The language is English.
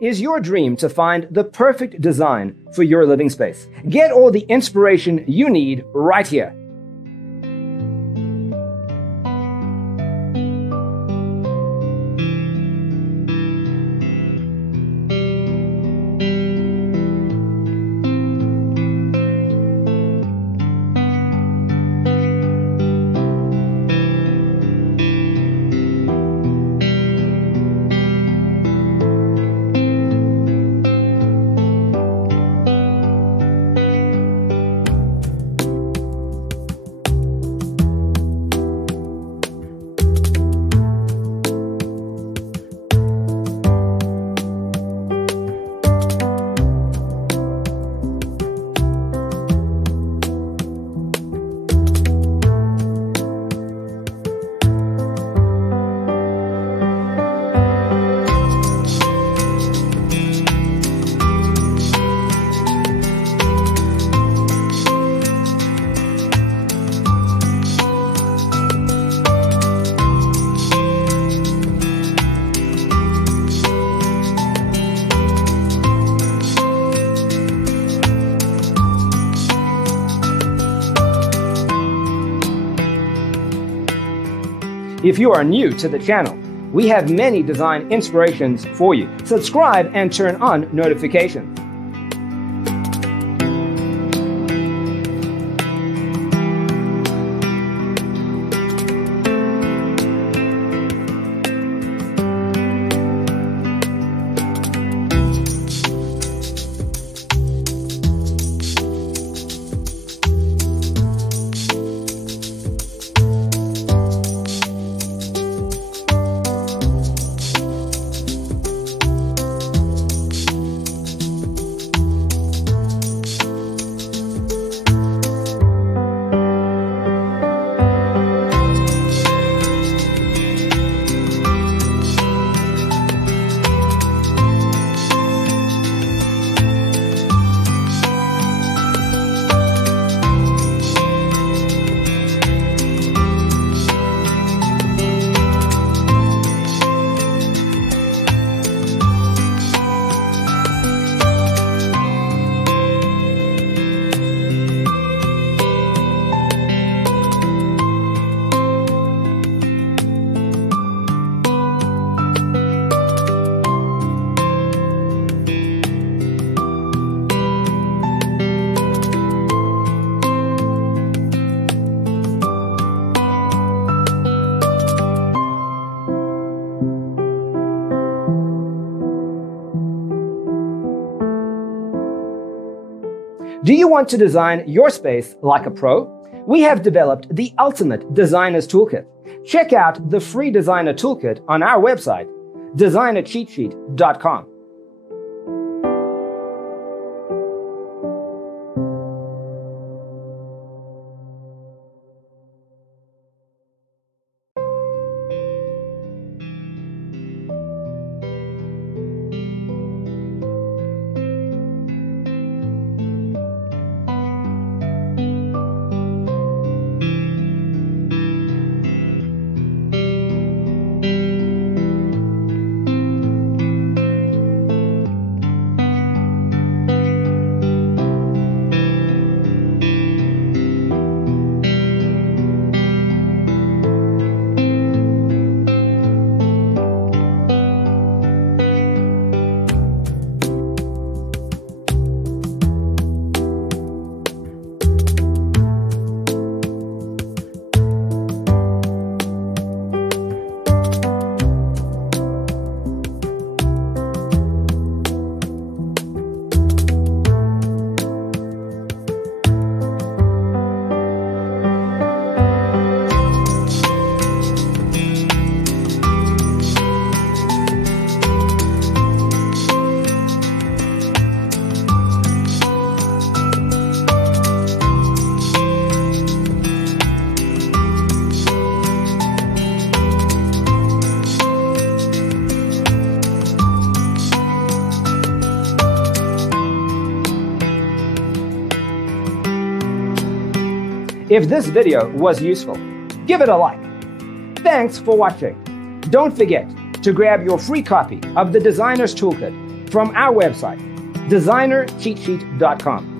Is your dream to find the perfect design for your living space? Get all the inspiration you need right here. If you are new to the channel, we have many design inspirations for you. Subscribe and turn on notifications. Do you want to design your space like a pro? We have developed the ultimate designer's toolkit. Check out the free designer toolkit on our website, designercheatsheet.com. If this video was useful, give it a like. Thanks for watching. Don't forget to grab your free copy of the Designer's Toolkit from our website, designercheatsheet.com.